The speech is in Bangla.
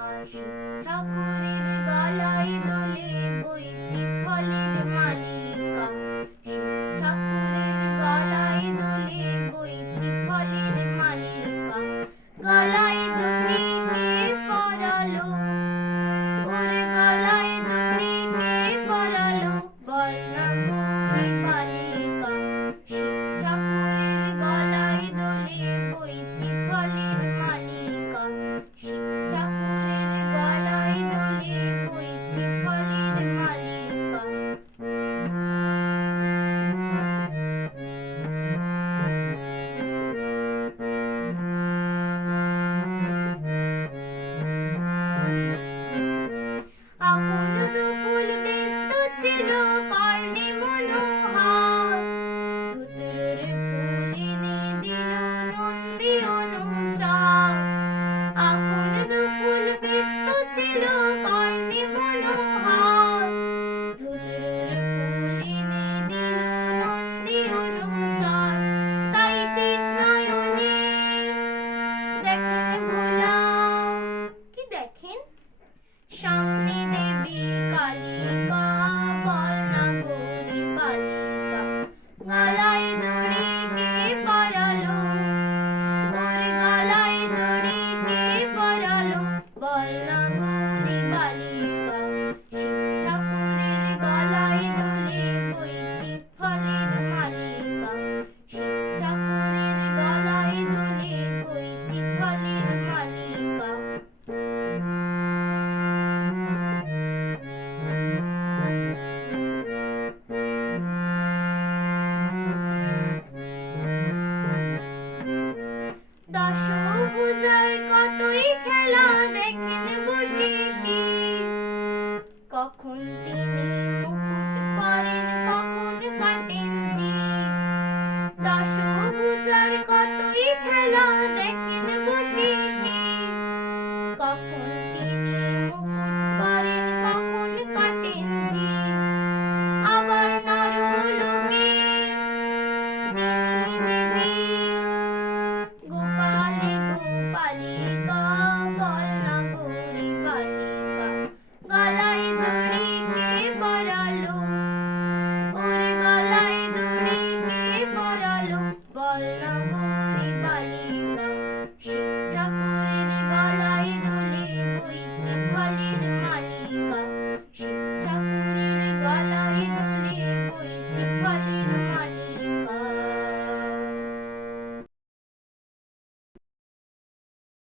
ハッシュタグリル Let's. দশভূজার কতই খেলা দেখেন বসে কখন